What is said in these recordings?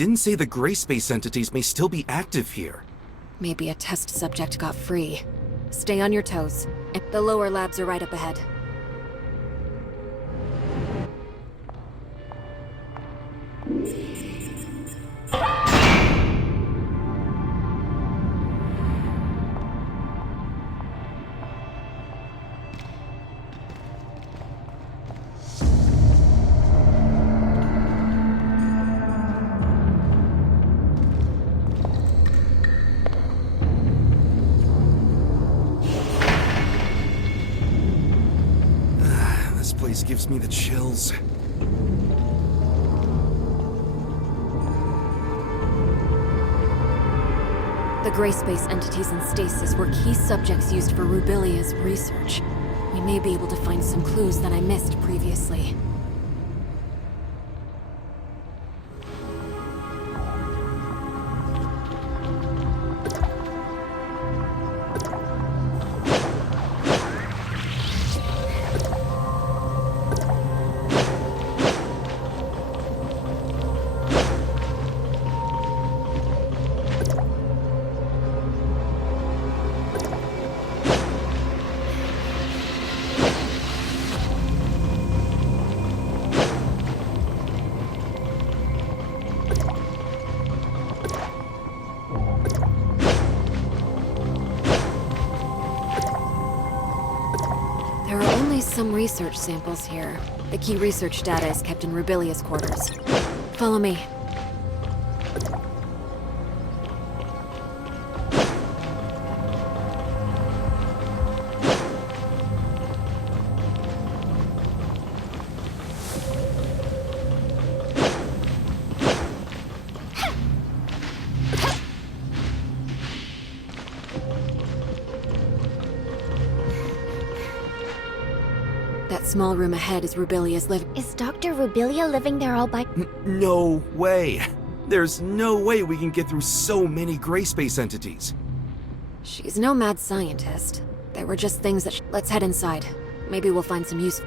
didn't say the gray space entities may still be active here. Maybe a test subject got free. Stay on your toes. The lower labs are right up ahead. This place gives me the chills. The gray space entities in stasis were key subjects used for Rubilia's research. We may be able to find some clues that I missed previously. There are only some research samples here. The key research data is kept in Rubilia's quarters. Follow me. That small room ahead is Rubilia's Is Dr. Rubilia living there all by... No way. There's no way we can get through so many gray space entities. She's no mad scientist. They were just things that Let's head inside. Maybe we'll find some use.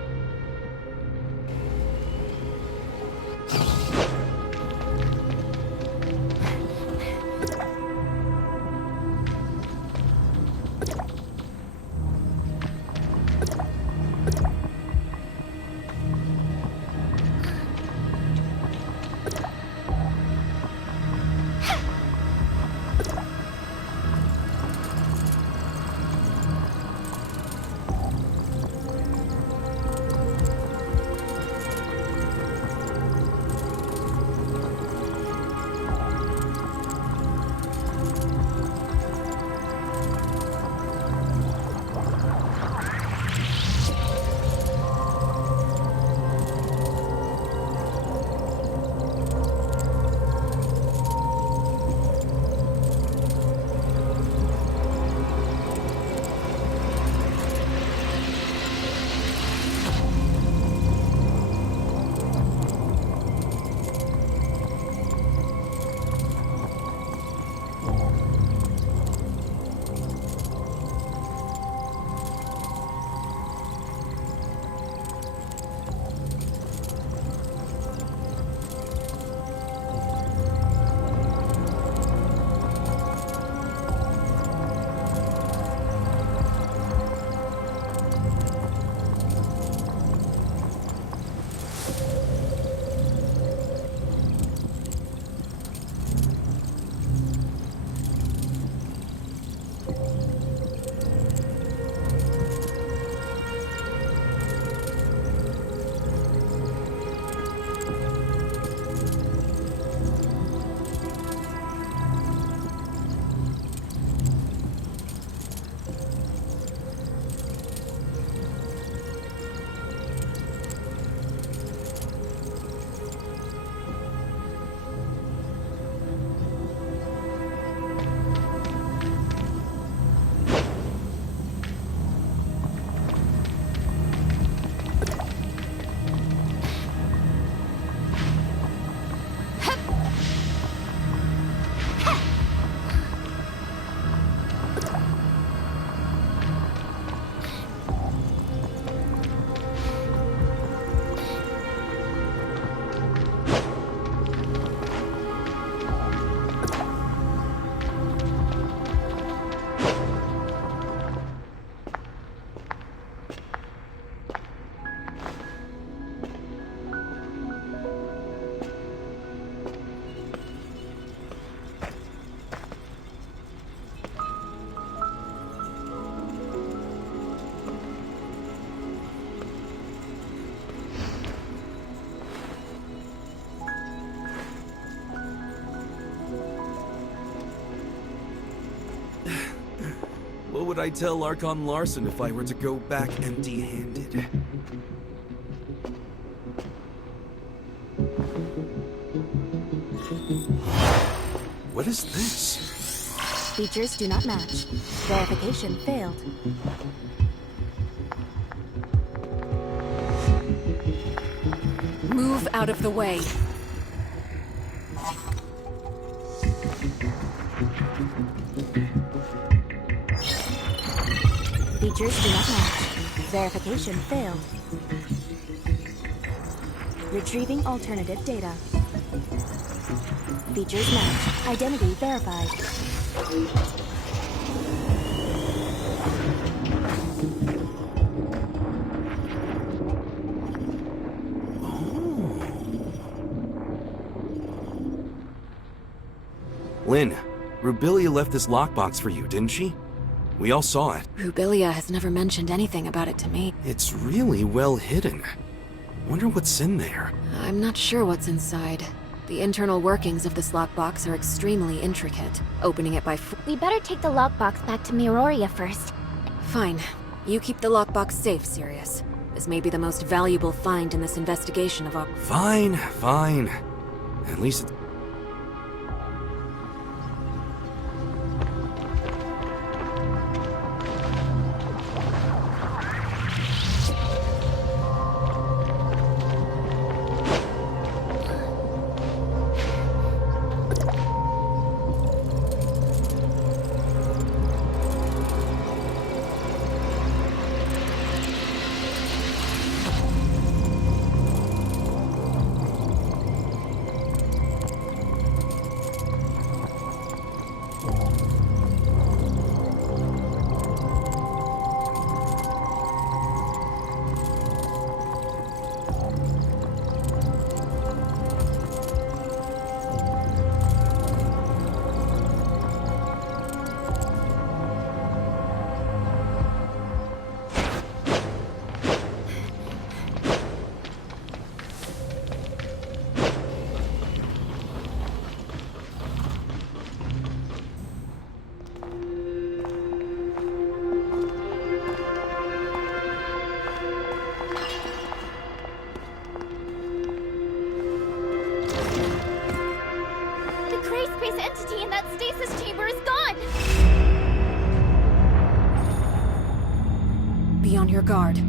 would I tell Archon Larson if I were to go back empty-handed? What is this? Features do not match. Verification failed. Move out of the way. Features do not match. Verification failed. Retrieving alternative data. Features match. Identity verified. Lynn, Rubilia left this lockbox for you, didn't she? We all saw it. Rubilia has never mentioned anything about it to me. It's really well hidden. Wonder what's in there. I'm not sure what's inside. The internal workings of this lockbox are extremely intricate. Opening it by We better take the lockbox back to Miroria first. Fine. You keep the lockbox safe, Sirius. This may be the most valuable find in this investigation of our... Fine, fine. At least it's... The gray space entity in that stasis chamber is gone! Be on your guard.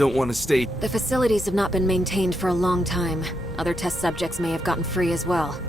don't want to stay. The facilities have not been maintained for a long time. Other test subjects may have gotten free as well.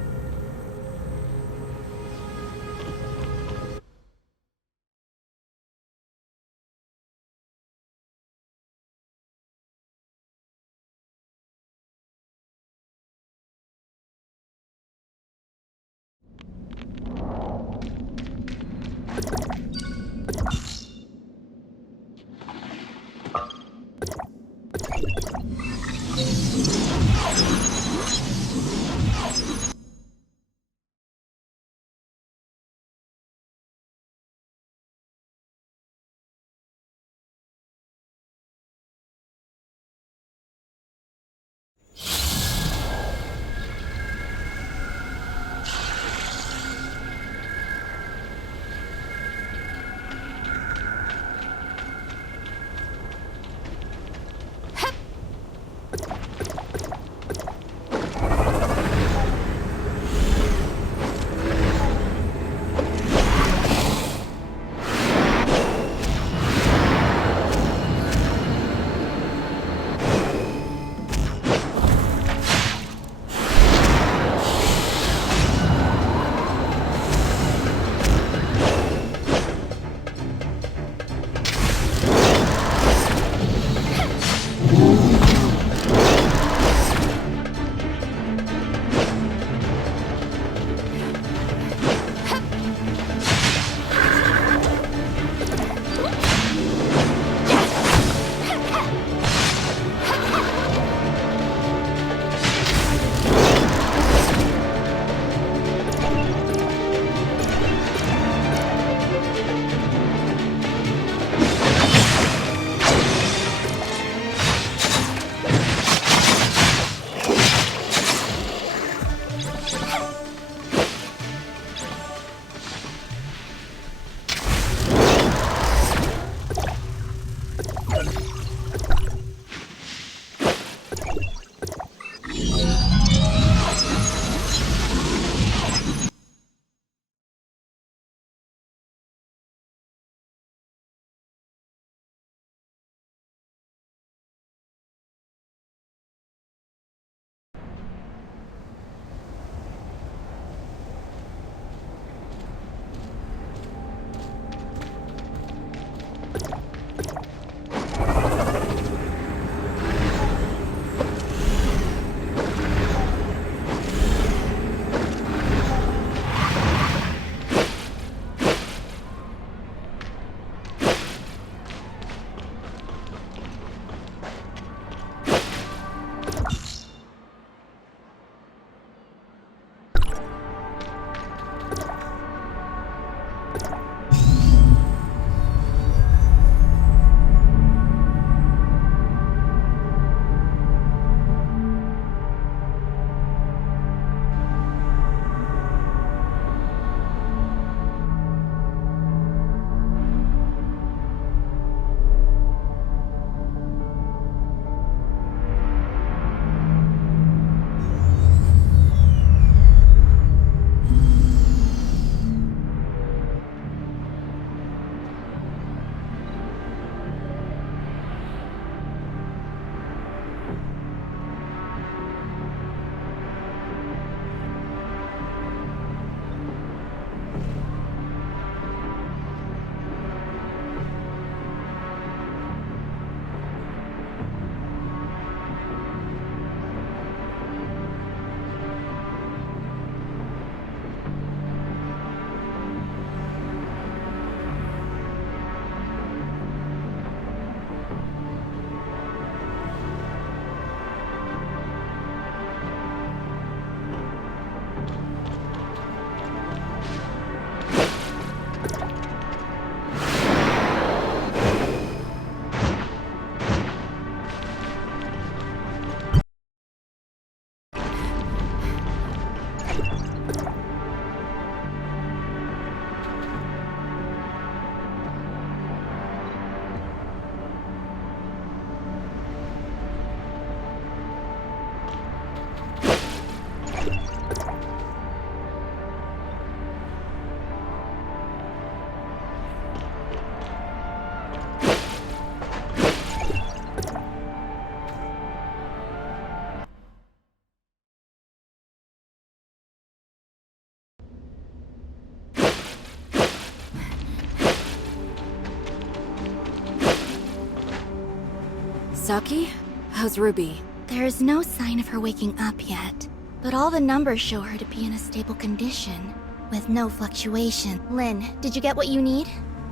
Saki? How's Ruby? There's no sign of her waking up yet, but all the numbers show her to be in a stable condition, with no fluctuation. Lynn, did you get what you need?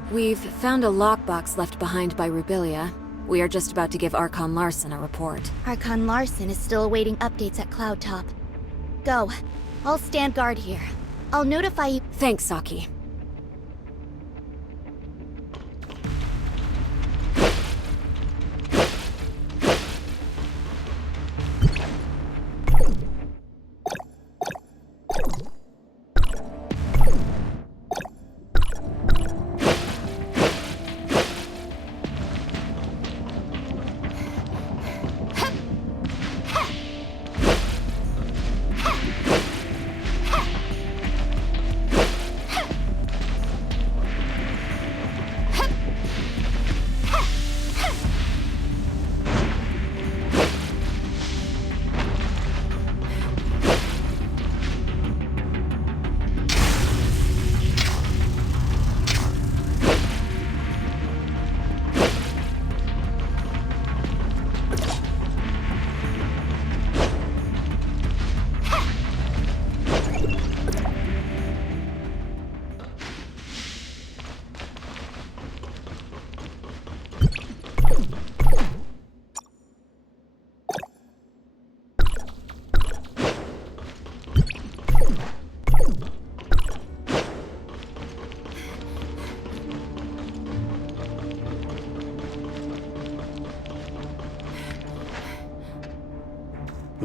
We've found a lockbox left behind by Rubilia. We are just about to give Archon Larson a report. Archon Larson is still awaiting updates at Cloud Top. Go. I'll stand guard here. I'll notify you. Thanks, Saki.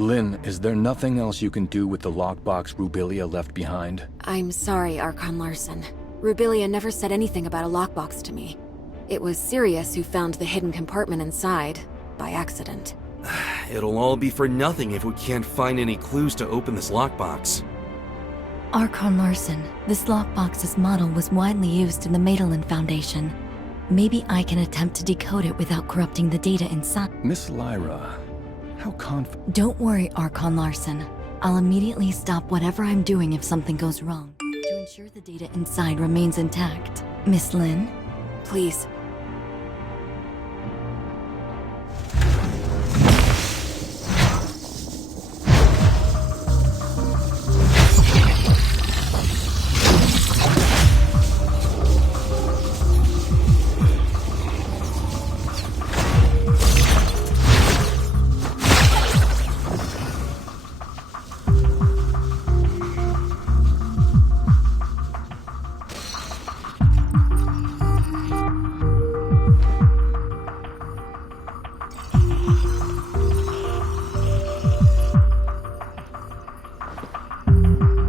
Lynn, is there nothing else you can do with the lockbox Rubilia left behind? I'm sorry, Archon Larson. Rubilia never said anything about a lockbox to me. It was Sirius who found the hidden compartment inside, by accident. It'll all be for nothing if we can't find any clues to open this lockbox. Archon Larson, this lockbox's model was widely used in the Madeline Foundation. Maybe I can attempt to decode it without corrupting the data inside. Miss Lyra, how Don't worry, Archon Larson. I'll immediately stop whatever I'm doing if something goes wrong, to ensure the data inside remains intact. Miss Lynn? Please.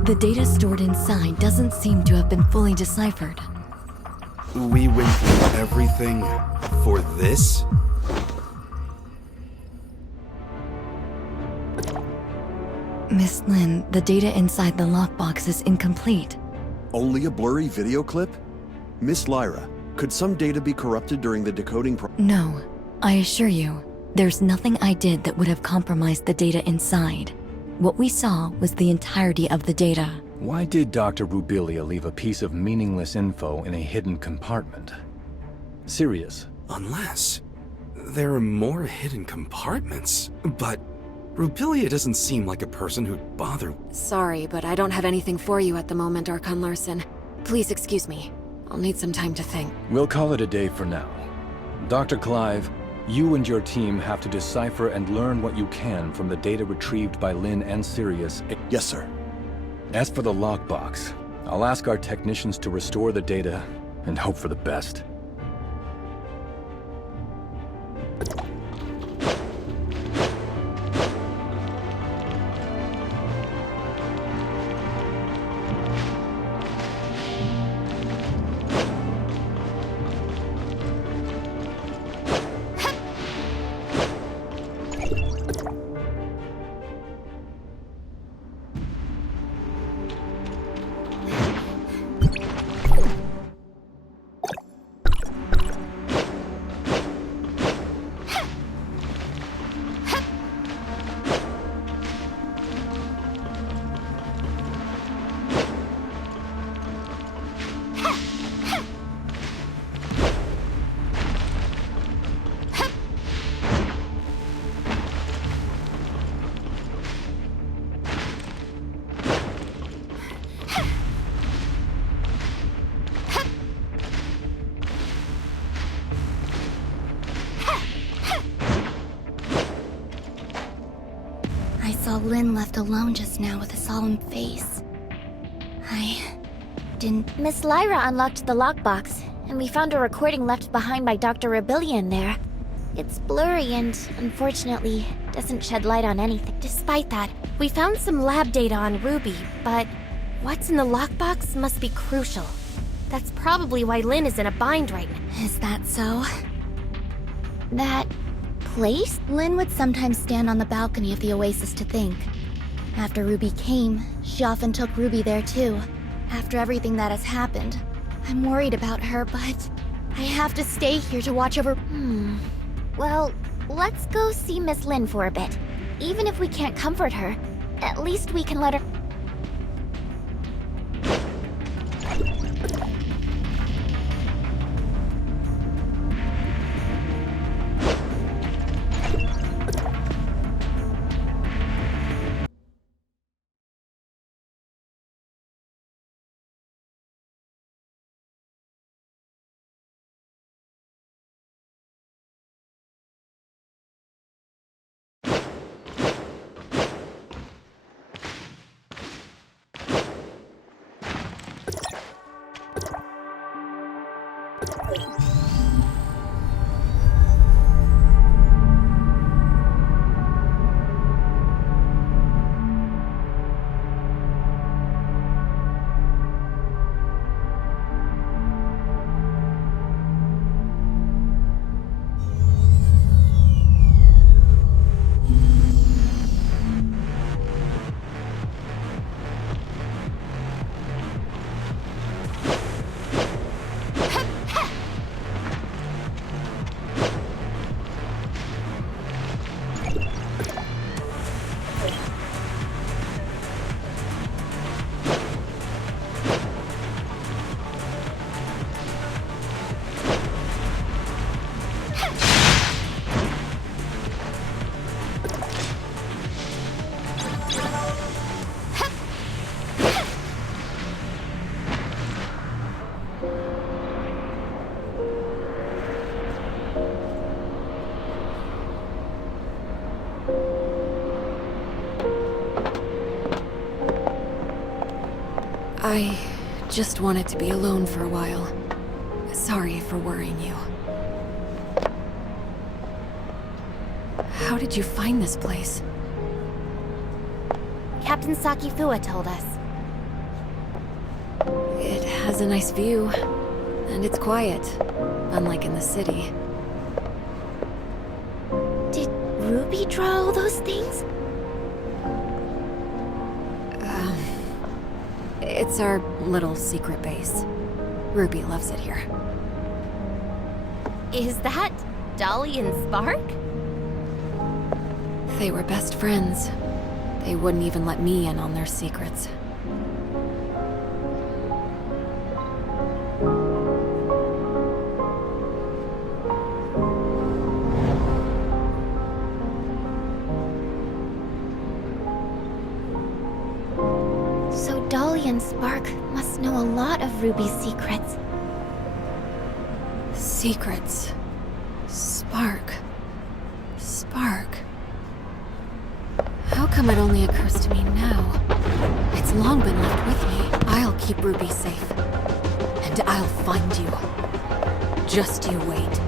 The data stored inside doesn't seem to have been fully deciphered. We went through everything for this? Miss Lynn, the data inside the lockbox is incomplete. Only a blurry video clip? Miss Lyra, could some data be corrupted during the decoding No, I assure you, there's nothing I did that would have compromised the data inside. What we saw was the entirety of the data. Why did Dr. Rubilia leave a piece of meaningless info in a hidden compartment? Sirius. Unless there are more hidden compartments. But Rubilia doesn't seem like a person who'd bother. Sorry, but I don't have anything for you at the moment, Archon Larson. Please excuse me. I'll need some time to think. We'll call it a day for now. Dr. Clive, you and your team have to decipher and learn what you can from the data retrieved by Lynn and Sirius. Yes, sir. As for the lockbox, I'll ask our technicians to restore the data and hope for the best. Lynn left alone just now with a solemn face. I didn't... Miss Lyra unlocked the lockbox, and we found a recording left behind by Dr. Rebellion in there. It's blurry and, unfortunately, doesn't shed light on anything. Despite that, we found some lab data on Ruby, but what's in the lockbox must be crucial. That's probably why Lynn is in a bind right now. Is that so? That place? Lynn would sometimes stand on the balcony of the Oasis to think. After Ruby came, she often took Ruby there too. After everything that has happened, I'm worried about her, but I have to stay here to watch over... Well, let's go see Miss Lynn for a bit. Even if we can't comfort her, at least we can let her... I just wanted to be alone for a while. Sorry for worrying you. How did you find this place? Captain Sakifua told us. It has a nice view, and it's quiet, unlike in the city. Did Ruby draw all those things? It's our little secret base. Ruby loves it here. Is that Dolly and Spark? They were best friends. They wouldn't even let me in on their secrets. So Dolly and Spark must know a lot of Ruby's secrets. Secrets. Spark. Spark. How come it only occurs to me now? It's long been left with me. I'll keep Ruby safe. And I'll find you. Just you wait.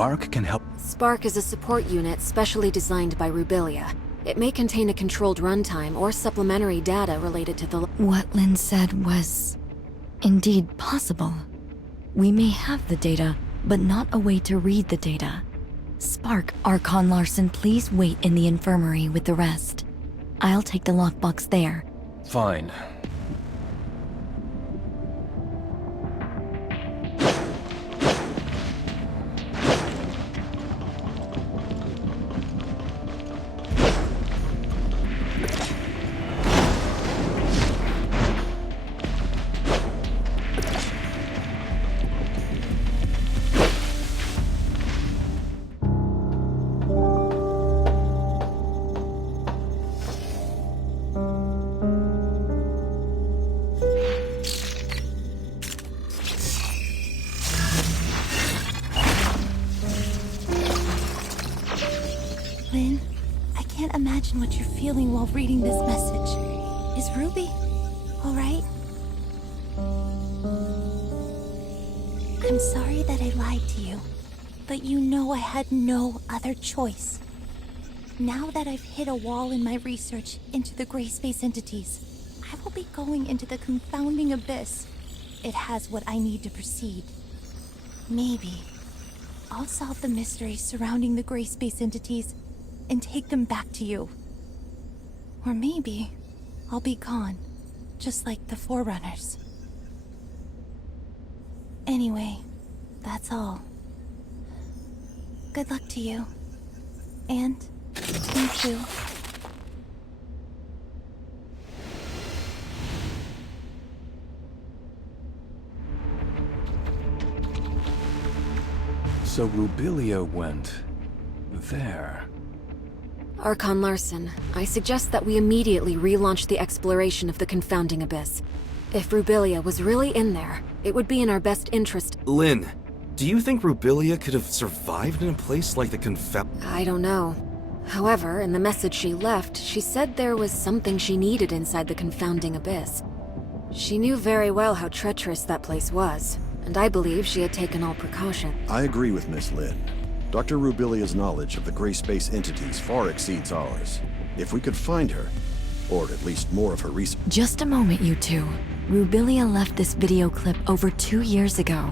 Spark can help. Spark is a support unit specially designed by Rubilia. It may contain a controlled runtime or supplementary data related to the... What Lynn said was indeed possible. We may have the data, but not a way to read the data. Spark, Archon Larson, please wait in the infirmary with the rest. I'll take the lockbox there. Fine. Lynn, I can't imagine what you're feeling while reading this message. Is Ruby all right? I'm sorry that I lied to you, but you know I had no other choice. Now that I've hit a wall in my research into the gray space entities, I will be going into the confounding abyss. It has what I need to proceed. Maybe I'll solve the mysteries surrounding the gray space entities and take them back to you. Or maybe I'll be gone, just like the Forerunners. Anyway, that's all. Good luck to you. And me too. So Rubilia went there. Archon Larson, I suggest that we immediately relaunch the exploration of the confounding abyss. If Rubilia was really in there, it would be in our best interest. Lynn, do you think Rubilia could have survived in a place like the I don't know. However, in the message she left, she said there was something she needed inside the confounding abyss. She knew very well how treacherous that place was, and I believe she had taken all precaution. I agree with Miss Lynn. Dr. Rubilia's knowledge of the gray space entities far exceeds ours. If we could find her, or at least more of her research... Just a moment, you two. Rubilia left this video clip over 2 years ago.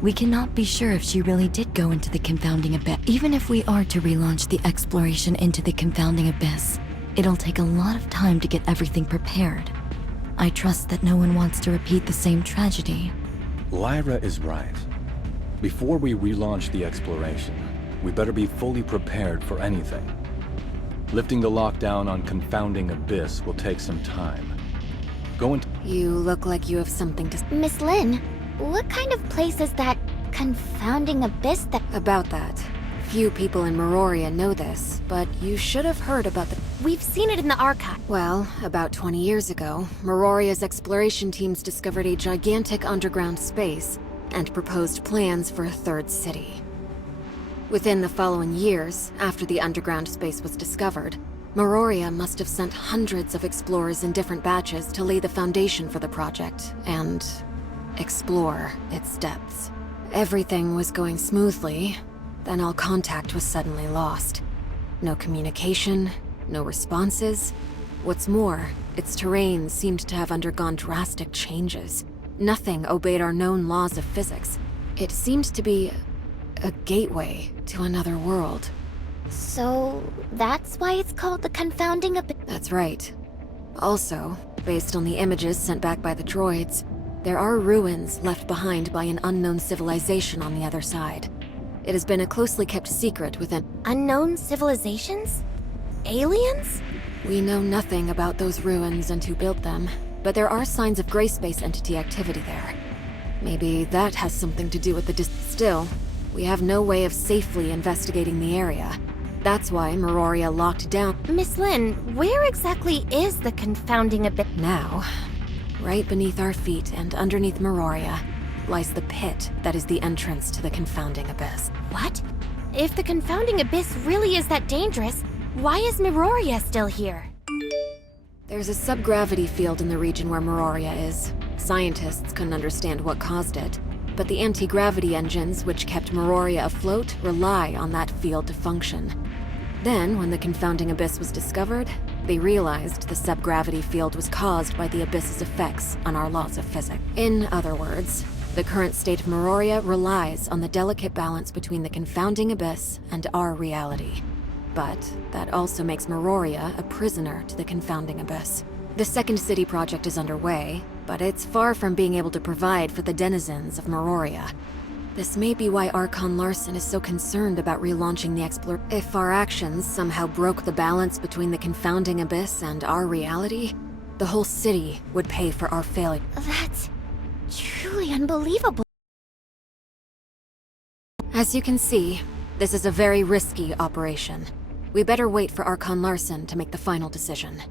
We cannot be sure if she really did go into the confounding abyss. Even if we are to relaunch the exploration into the confounding abyss, it'll take a lot of time to get everything prepared. I trust that no one wants to repeat the same tragedy. Lyra is right. Before we relaunch the exploration, we better be fully prepared for anything. Lifting the lockdown on confounding abyss will take some time. Go into... You look like you have something to... Miss Lynn, what kind of place is that confounding abyss that... About that. Few people in Meroria know this, but you should have heard about the... We've seen it in the archive. Well, about 20 years ago, Meroria's exploration teams discovered a gigantic underground space and proposed plans for a third city. Within the following years, after the underground space was discovered, Meroria must have sent hundreds of explorers in different batches to lay the foundation for the project and explore its depths. Everything was going smoothly, then all contact was suddenly lost. No communication, no responses. What's more, its terrain seemed to have undergone drastic changes. Nothing obeyed our known laws of physics. It seemed to be a gateway to another world. So, that's why it's called the confounding abyss? That's right. Also, based on the images sent back by the droids, there are ruins left behind by an unknown civilization on the other side. It has been a closely kept secret within... Unknown civilizations? Aliens? We know nothing about those ruins and who built them, but there are signs of gray space entity activity there. Maybe that has something to do with the Still, we have no way of safely investigating the area. That's why Meroria locked down... Miss Lynn, where exactly is the confounding abyss? Now, right beneath our feet and underneath Meroria, lies the pit that is the entrance to the confounding abyss. What? If the confounding abyss really is that dangerous, why is Meroria still here? There's a subgravity field in the region where Meroria is. Scientists couldn't understand what caused it. but the anti-gravity engines which kept Meroria afloat rely on that field to function. Then, when the confounding abyss was discovered, they realized the subgravity field was caused by the abyss's effects on our laws of physics. In other words, the current state of Meroria relies on the delicate balance between the confounding abyss and our reality. But that also makes Meroria a prisoner to the confounding abyss. The Second City project is underway, but it's far from being able to provide for the denizens of Meroria. This may be why Archon Larson is so concerned about relaunching the exploration. If our actions somehow broke the balance between the confounding abyss and our reality, the whole city would pay for our failure. That's truly unbelievable. As you can see, this is a very risky operation. We better wait for Archon Larson to make the final decision.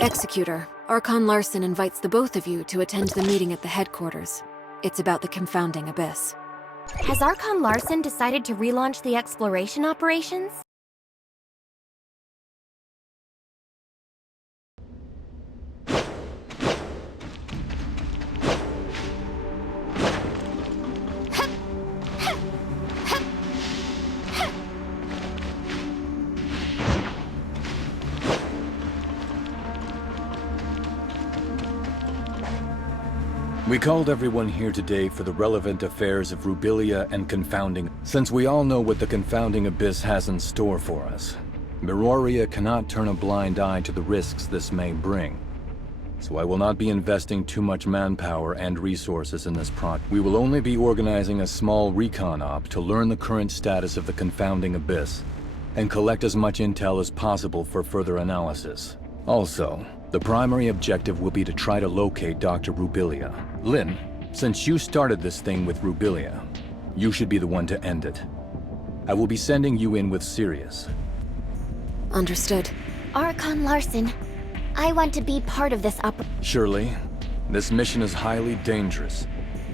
Executor, Archon Larson invites the both of you to attend the meeting at the headquarters. It's about the confounding abyss. Has Archon Larson decided to relaunch the exploration operations? We called everyone here today for the relevant affairs of Rubilia and Confounding. Since we all know what the Confounding Abyss has in store for us, Meroria cannot turn a blind eye to the risks this may bring. So I will not be investing too much manpower and resources in this project. We will only be organizing a small recon op to learn the current status of the Confounding Abyss, and collect as much intel as possible for further analysis. Also, the primary objective will be to try to locate Dr. Rubilia. Lynn, since you started this thing with Rubilia, you should be the one to end it. I will be sending you in with Sirius. Understood. Archon Larson, I want to be part of this Shirley, this mission is highly dangerous.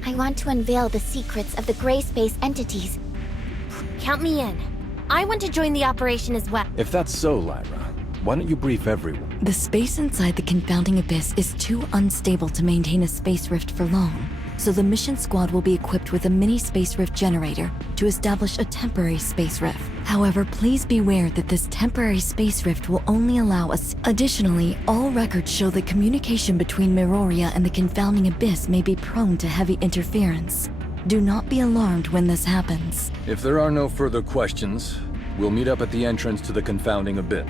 I want to unveil the secrets of the gray space entities. Count me in. I want to join the operation as well. If that's so, Lyra, why don't you brief everyone? The space inside the confounding abyss is too unstable to maintain a space rift for long, so the mission squad will be equipped with a mini space rift generator to establish a temporary space rift. However, please beware that this temporary space rift will only allow us. Additionally, all records show that communication between Meroria and the confounding abyss may be prone to heavy interference. Do not be alarmed when this happens. If there are no further questions, we'll meet up at the entrance to the confounding abyss.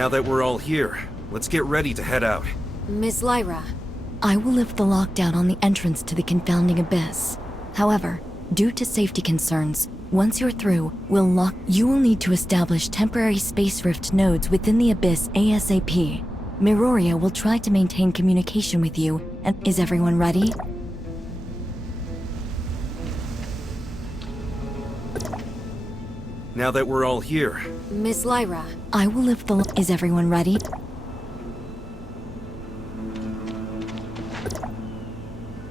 Now that we're all here, let's get ready to head out. Ms. Lyra, I will lift the lockdown on the entrance to the confounding abyss. However, due to safety concerns, once you're through, you will need to establish temporary space rift nodes within the abyss ASAP. Miroria will try to maintain communication with you, and is everyone ready? Now that we're all here, Ms. Lyra, I will lift the is everyone ready?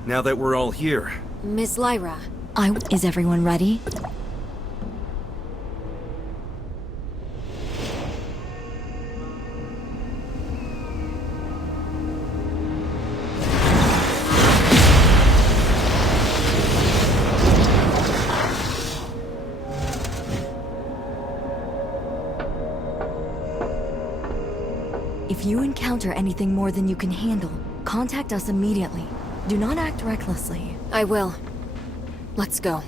now that we're all here, Ms. Lyra, Is everyone ready? If you encounter anything more than you can handle, contact us immediately. Do not act recklessly. I will. Let's go.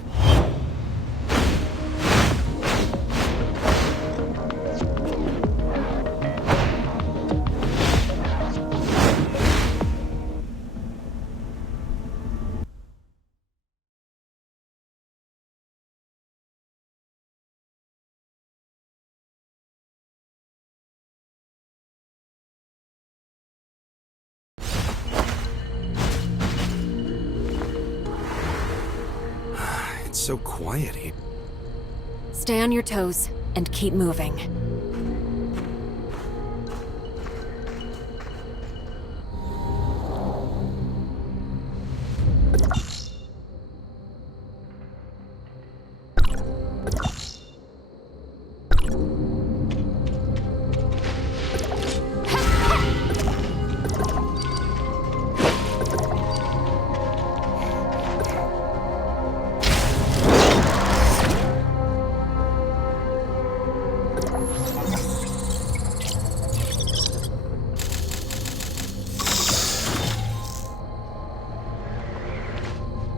it's so quiet here. Stay on your toes and keep moving.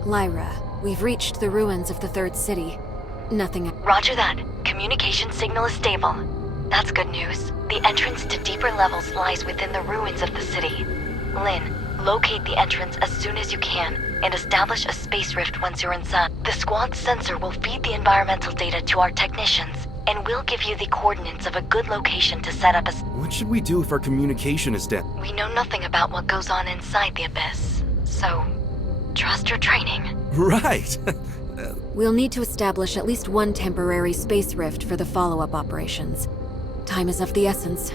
Lyra, we've reached the ruins of the Third City. Nothing. Roger that. Communication signal is stable. That's good news. The entrance to deeper levels lies within the ruins of the city. Lynn, locate the entrance as soon as you can, and establish a space rift once you're inside. The squad's sensor will feed the environmental data to our technicians, and we'll give you the coordinates of a good location to set up a... What should we do if our communication is dead? We know nothing about what goes on inside the Abyss, so trust your training. Right! We'll need to establish at least one temporary space rift for the follow-up operations. Time is of the essence.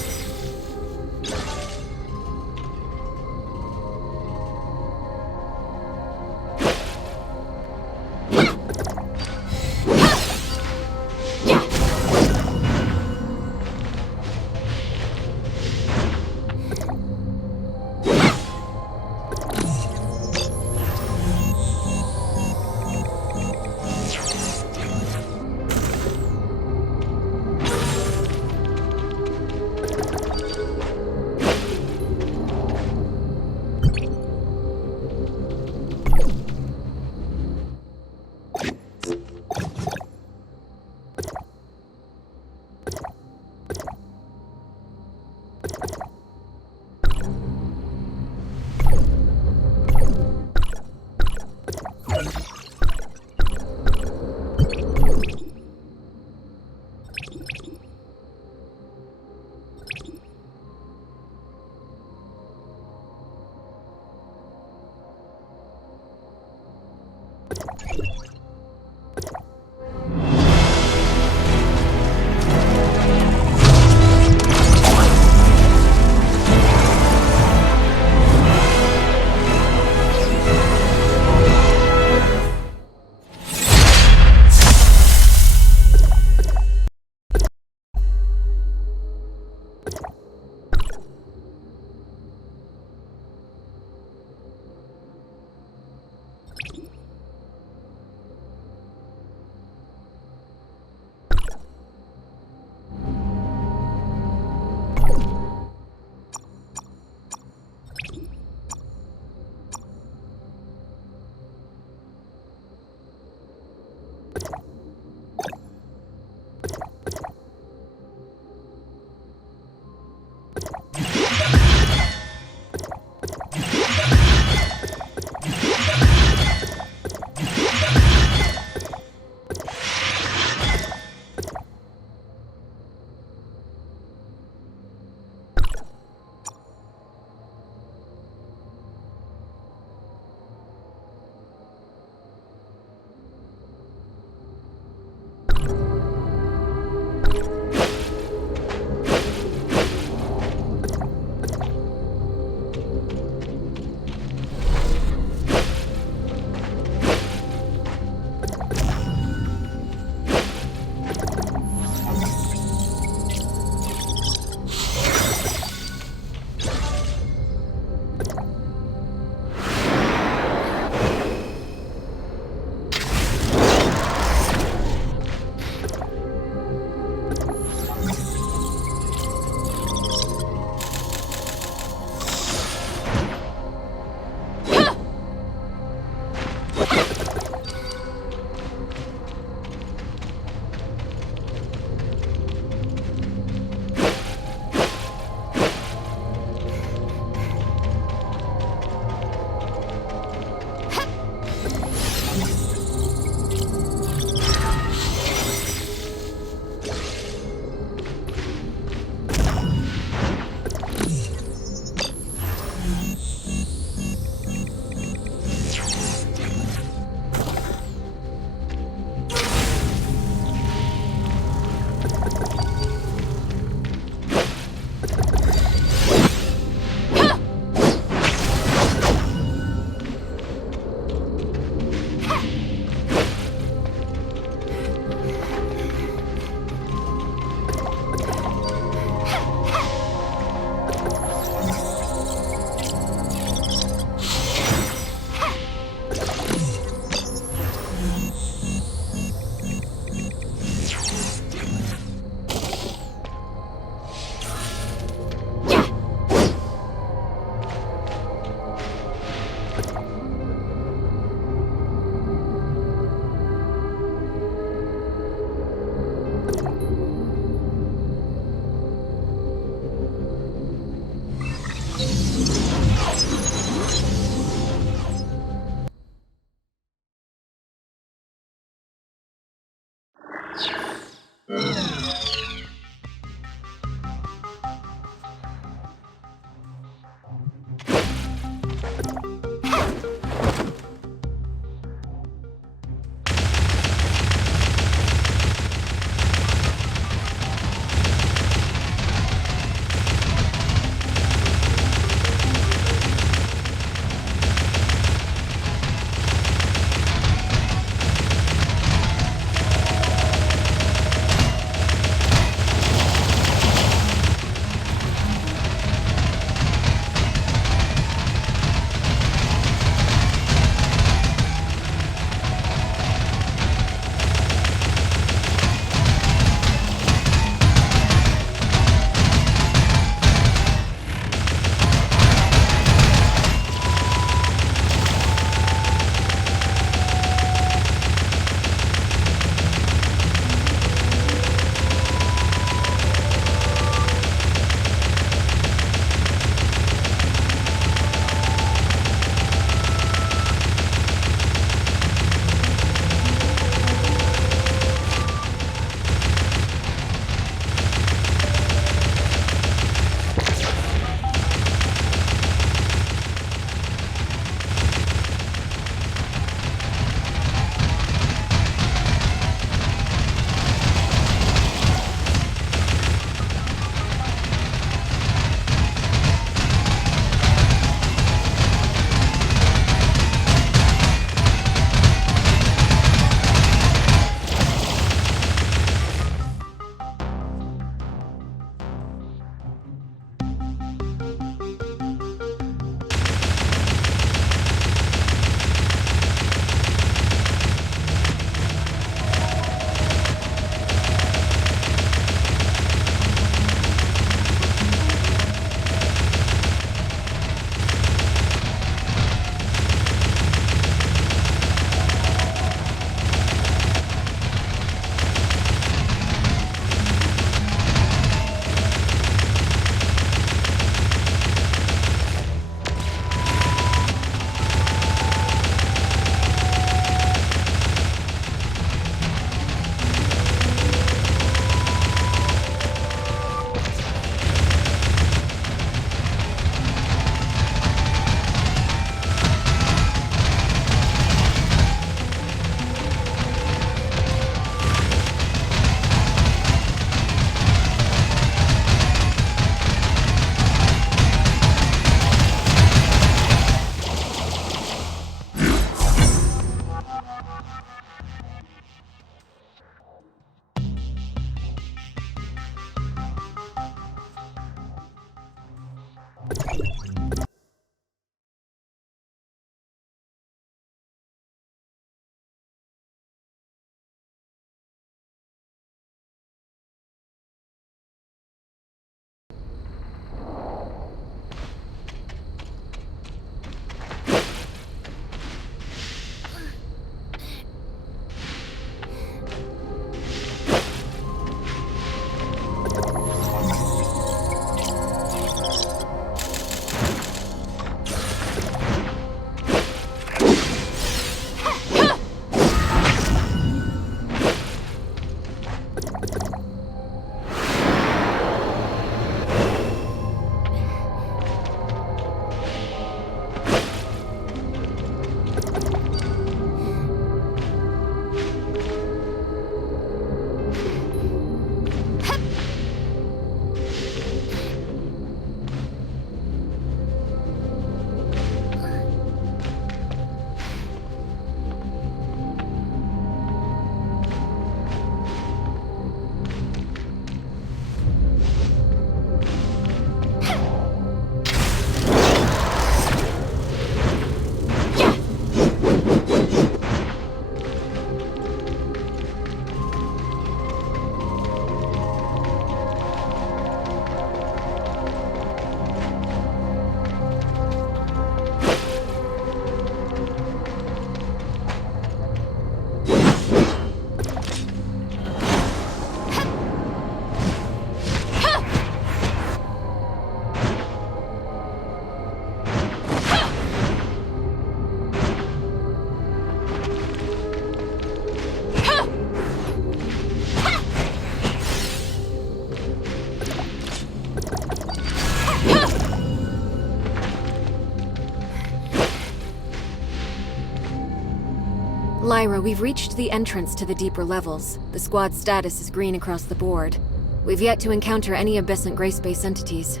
Lyra, we've reached the entrance to the deeper levels. The squad's status is green across the board. We've yet to encounter any abyssant gray space entities.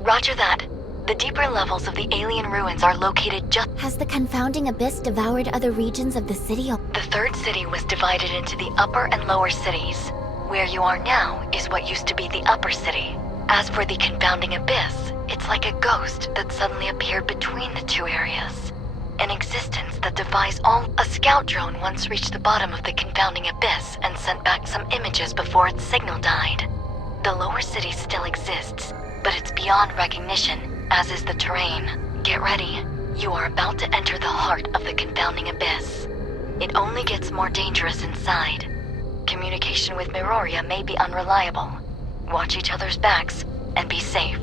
Roger that. The deeper levels of the alien ruins are located just... Has the confounding abyss devoured other regions of the city? The third city was divided into the upper and lower cities. Where you are now is what used to be the upper city. As for the confounding abyss, it's like a ghost that suddenly appeared between the two areas. An existence that defies all... A scout drone once reached the bottom of the confounding abyss and sent back some images before its signal died. The lower city still exists, but it's beyond recognition, as is the terrain. Get ready. You are about to enter the heart of the confounding abyss. It only gets more dangerous inside. Communication with Miroria may be unreliable. Watch each other's backs, and be safe.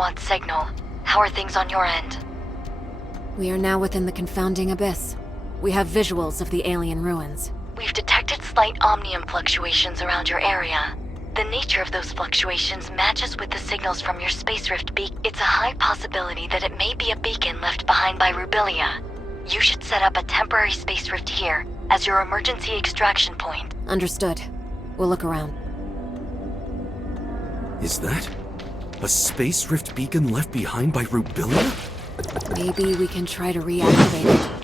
Squad signal. How are things on your end? We are now within the confounding abyss. We have visuals of the alien ruins. We've detected slight omnium fluctuations around your area. The nature of those fluctuations matches with the signals from your space rift beacon. It's a high possibility that it may be a beacon left behind by Rubilia. You should set up a temporary space rift here as your emergency extraction point. Understood. We'll look around. Is that a space rift beacon left behind by Rubilia? Maybe we can try to reactivate it.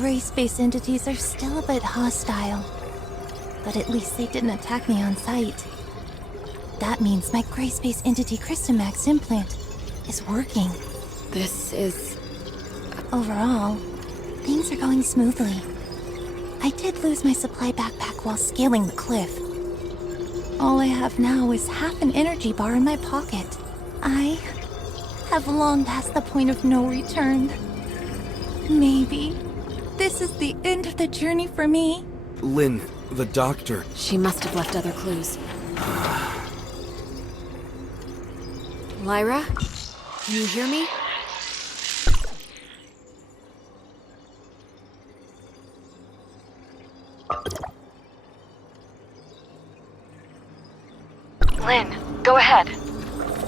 Gray space entities are still a bit hostile, but at least they didn't attack me on sight. That means my gray space entity Crystamax implant is working. This is... Overall, things are going smoothly. I did lose my supply backpack while scaling the cliff. All I have now is half an energy bar in my pocket. I have long passed the point of no return. Maybe this is the end of the journey for me. Lynn, the doctor. She must have left other clues. Lyra? Can you hear me? Lynn, go ahead.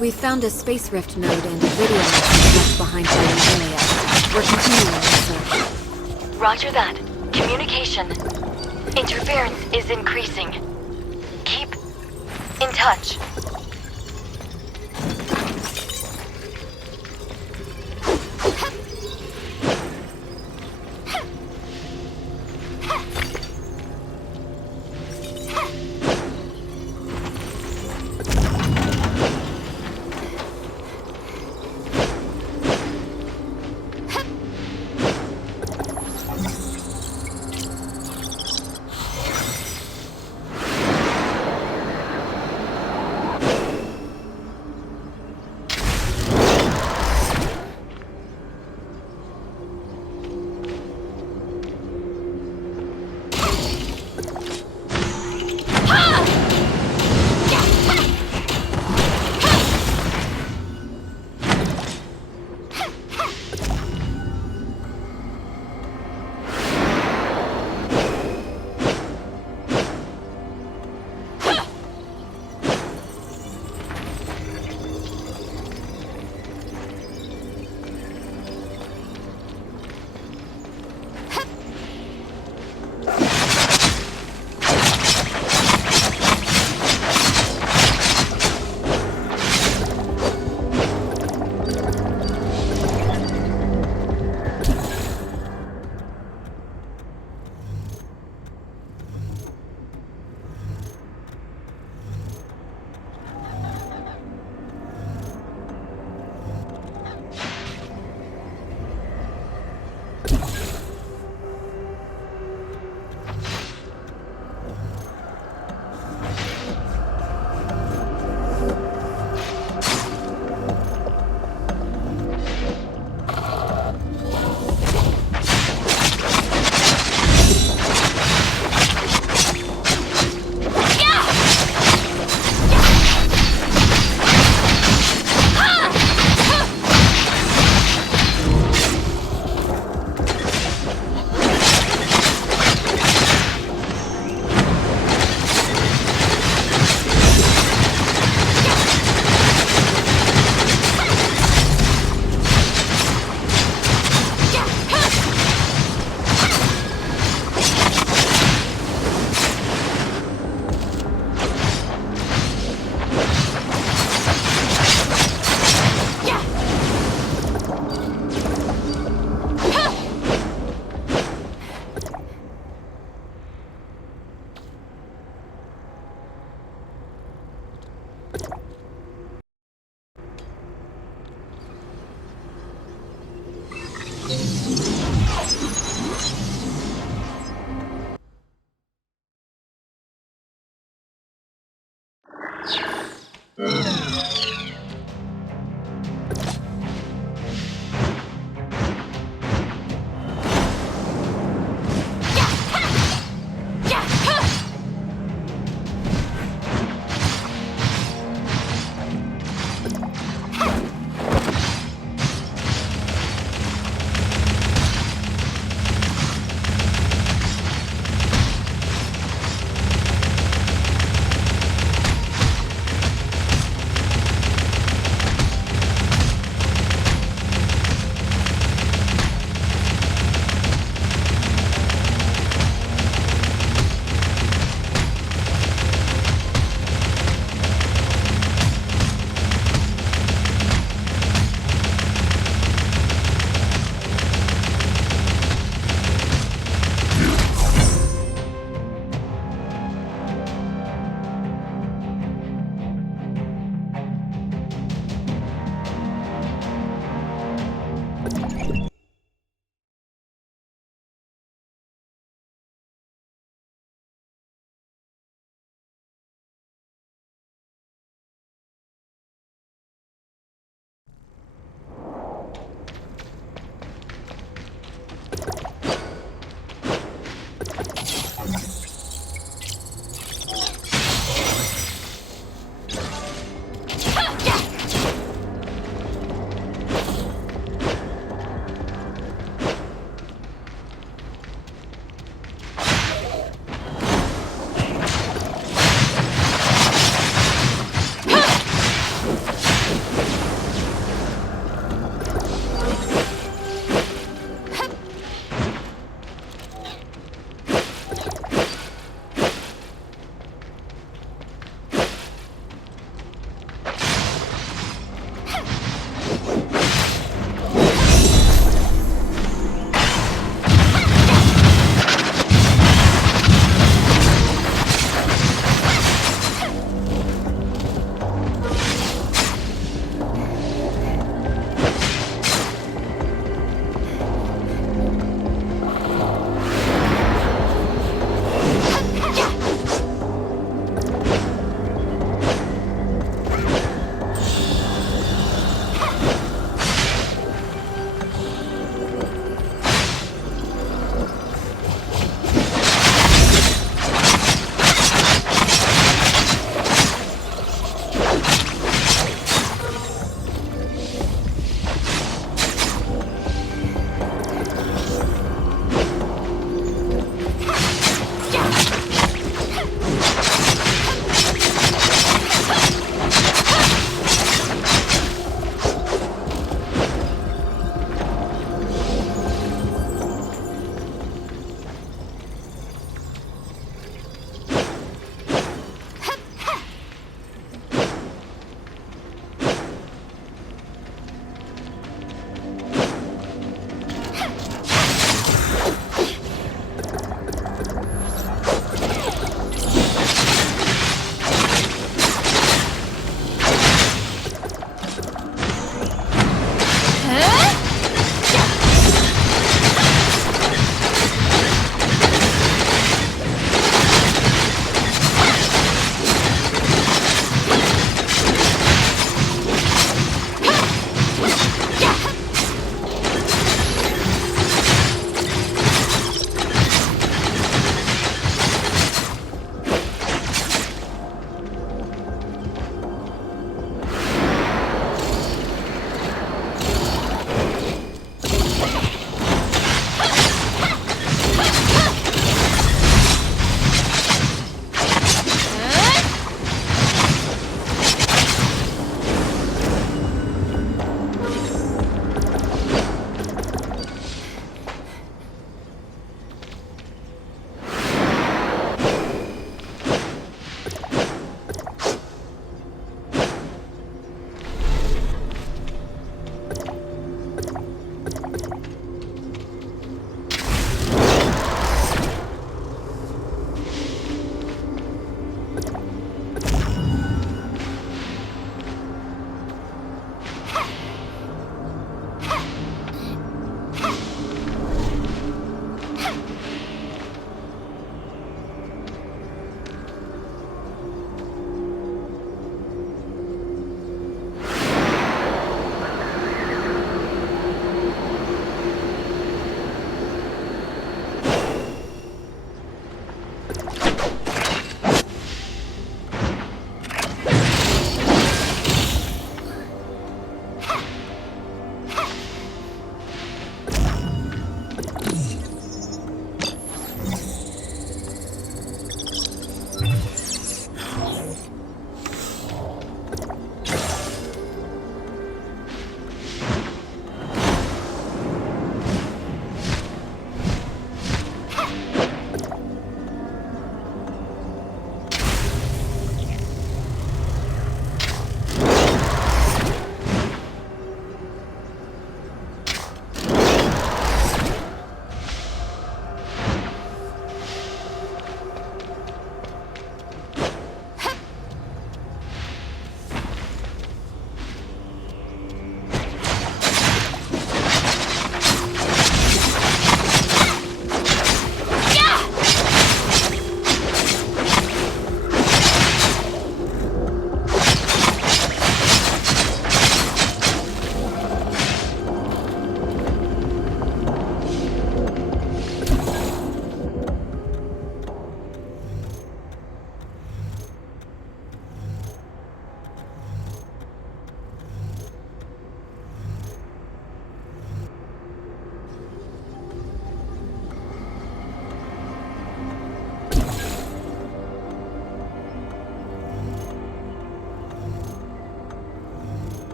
We found a space rift node and a video left behind by Rubilia. We're continuing the search. Roger that. Communication. Interference is increasing. Keep in touch.